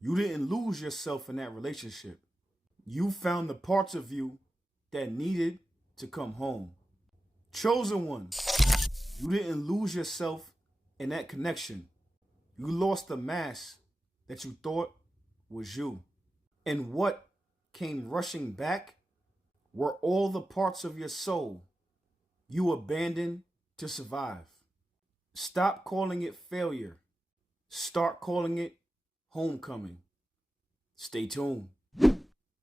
You didn't lose yourself in that relationship. You found the parts of you that needed to come home. Chosen ones, you didn't lose yourself in that connection. You lost the mask that you thought was you. And what came rushing back were all the parts of your soul you abandoned to survive. Stop calling it failure. Start calling it homecoming. Stay tuned.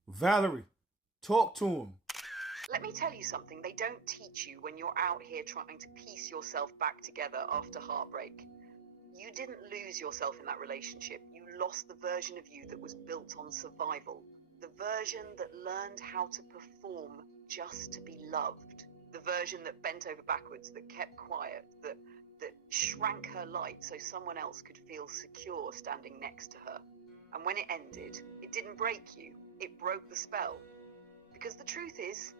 Valerie, talk to him. Let me tell you something they don't teach you when you're out here trying to piece yourself back together after heartbreak. You didn't lose yourself in that relationship. You lost the version of you that was built on survival. The version that learned how to perform just to be loved. The version that bent over backwards, that kept quiet, that shrank her light so someone else could feel secure standing next to her. And when it ended, it didn't break you. It broke the spell. Because the truth is,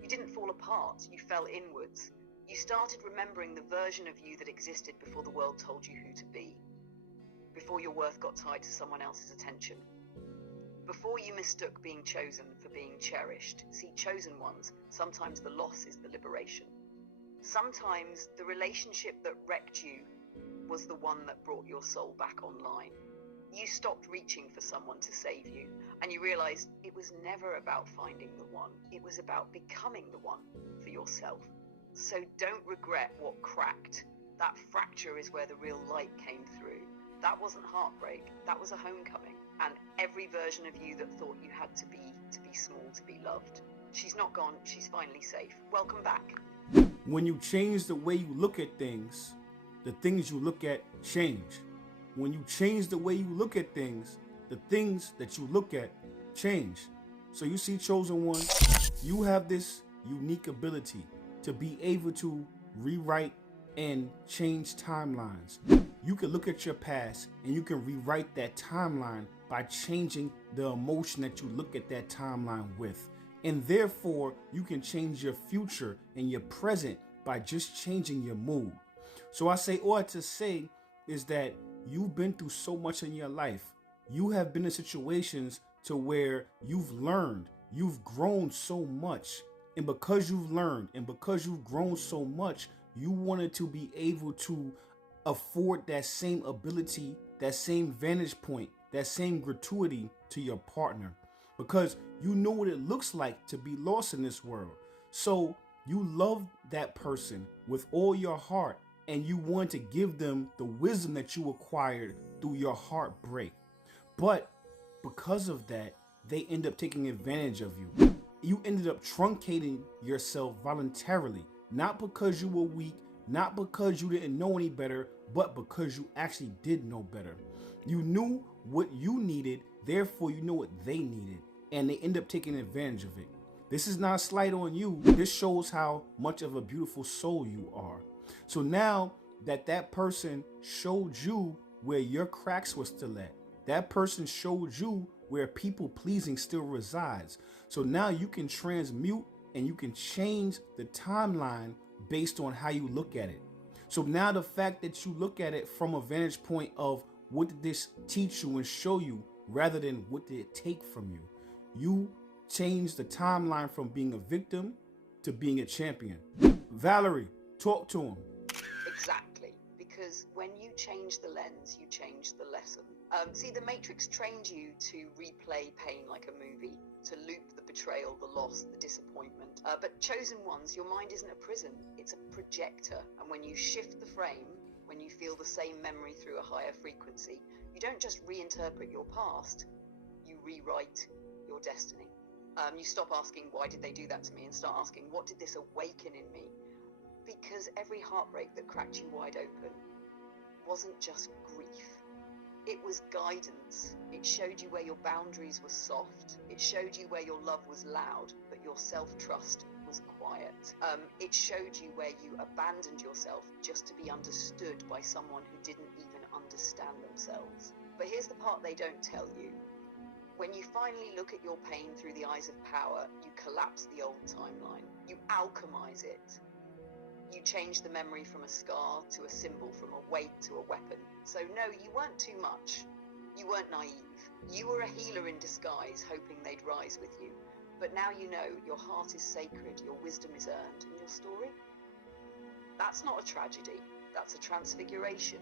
you didn't fall apart, you fell inwards. You started remembering the version of you that existed before the world told you who to be. Before your worth got tied to someone else's attention. Before you mistook being chosen for being cherished. See, chosen ones, sometimes the loss is the liberation. Sometimes the relationship that wrecked you was the one that brought your soul back online. You stopped reaching for someone to save you, and you realized it was never about finding the one. It was about becoming the one for yourself. So don't regret what cracked. That fracture is where the real light came through. That wasn't heartbreak, that was a homecoming. And every version of you that thought you had to be small, to be loved. She's not gone, she's finally safe. Welcome back. When you change the way you look at things, the things you look at change. When you change the way you look at things, the things that you look at change. So you see, chosen one, you have this unique ability to be able to rewrite and change timelines. You can look at your past and you can rewrite that timeline by changing the emotion that you look at that timeline with. And therefore, you can change your future and your present by just changing your mood. So I say all to say is that you've been through so much in your life. You have been in situations to where you've learned, you've grown so much. And because you've learned and because you've grown so much, you wanted to be able to afford that same ability, that same vantage point, that same gratuity to your partner. Because you know what it looks like to be lost in this world. So you love that person with all your heart and you want to give them the wisdom that you acquired through your heartbreak. But because of that, they end up taking advantage of you. You ended up truncating yourself voluntarily, not because you were weak, not because you didn't know any better, but because you actually did know better. You knew what you needed, therefore you know what they needed, and they end up taking advantage of it. This is not a slight on you. This shows how much of a beautiful soul you are. So now that that person showed you where your cracks were still at, that person showed you where people pleasing still resides. So now you can transmute and you can change the timeline based on how you look at it. So now the fact that you look at it from a vantage point of what did this teach you and show you rather than what did it take from you, you change the timeline from being a victim to being a champion. Valerie, talk to him. Exactly, because when you change the lens, you change the lesson. See, the Matrix trained you to replay pain like a movie, to loop the betrayal, the loss, the disappointment. But chosen ones, your mind isn't a prison, it's a projector. And when you shift the frame, when you feel the same memory through a higher frequency, you don't just reinterpret your past, you rewrite your destiny. You stop asking, why did they do that to me? And start asking, what did this awaken in me? Because every heartbreak that cracked you wide open wasn't just grief. It was guidance. It showed you where your boundaries were soft. It showed you where your love was loud, but your self-trust was quiet. It showed you where you abandoned yourself just to be understood by someone who didn't even understand themselves. But here's the part they don't tell you. When you finally look at your pain through the eyes of power, you collapse the old timeline. You alchemize it. You change the memory from a scar to a symbol, from a weight to a weapon. So no, you weren't too much. You weren't naive. You were a healer in disguise, hoping they'd rise with you. But now you know your heart is sacred, your wisdom is earned, and your story? That's not a tragedy, that's a transfiguration.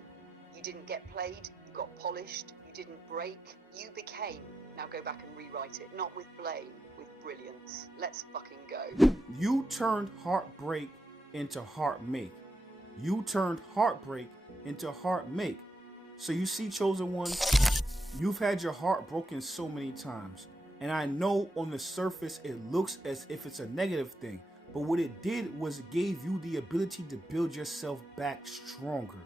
You didn't get played, you got polished, you didn't break, you became. Now go back and rewrite it, not with blame, with brilliance. Let's fucking go. You turned heartbreak into heart make. You turned heartbreak into heart make. So you see, chosen one, you've had your heart broken so many times. And I know on the surface it looks as if it's a negative thing. But what it did was it gave you the ability to build yourself back stronger.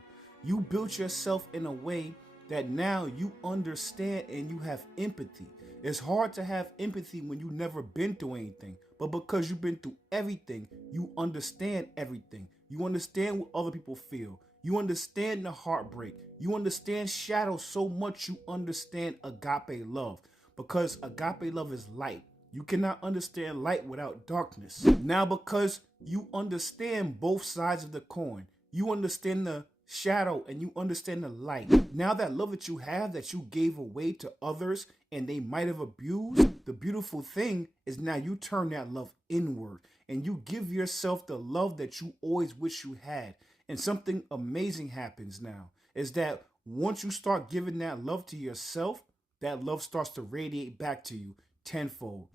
You built yourself in a way that now you understand and you have empathy. It's hard to have empathy when you've never been through anything. But because you've been through everything, you understand everything. You understand what other people feel. You understand the heartbreak. You understand shadow so much you understand agape love. Because agape love is light. You cannot understand light without darkness. Now, because you understand both sides of the coin, you understand the shadow and you understand the light. Now that love that you have that you gave away to others and they might have abused, the beautiful thing is now you turn that love inward and you give yourself the love that you always wish you had. And something amazing happens now is that once you start giving that love to yourself, that love starts to radiate back to you tenfold.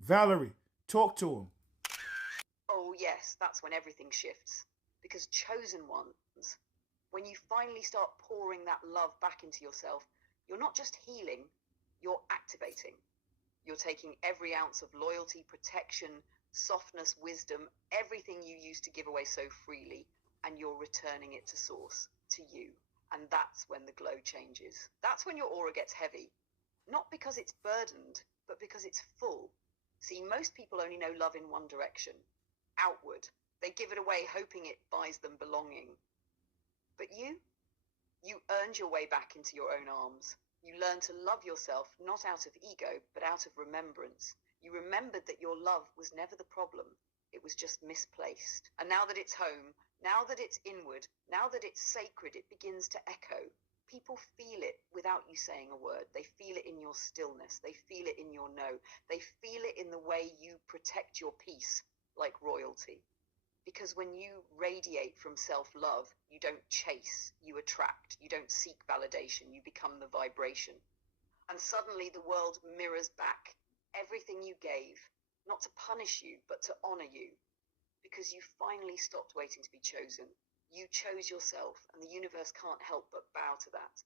Valerie, talk to him. Oh yes, that's when everything shifts. Because chosen ones, when you finally start pouring that love back into yourself, you're not just healing, you're activating. You're taking every ounce of loyalty, protection, softness, wisdom, everything you used to give away so freely, and you're returning it to source, to you. And that's when the glow changes. That's when your aura gets heavy. Not because it's burdened, but because it's full. See, most people only know love in one direction, outward. They give it away hoping it buys them belonging. But you earned your way back into your own arms. You learned to love yourself, not out of ego, but out of remembrance. You remembered that your love was never the problem. It was just misplaced. And now that it's home, now that it's inward, now that it's sacred, it begins to echo. People feel it without you saying a word. They feel it in your stillness. They feel it in your no. They feel it in the way you protect your peace, like royalty. Because when you radiate from self-love, you don't chase, you attract. You don't seek validation, you become the vibration. And suddenly the world mirrors back everything you gave, not to punish you, but to honor you. Because you finally stopped waiting to be chosen. You chose yourself, and the universe can't help but bow to that.